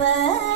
问。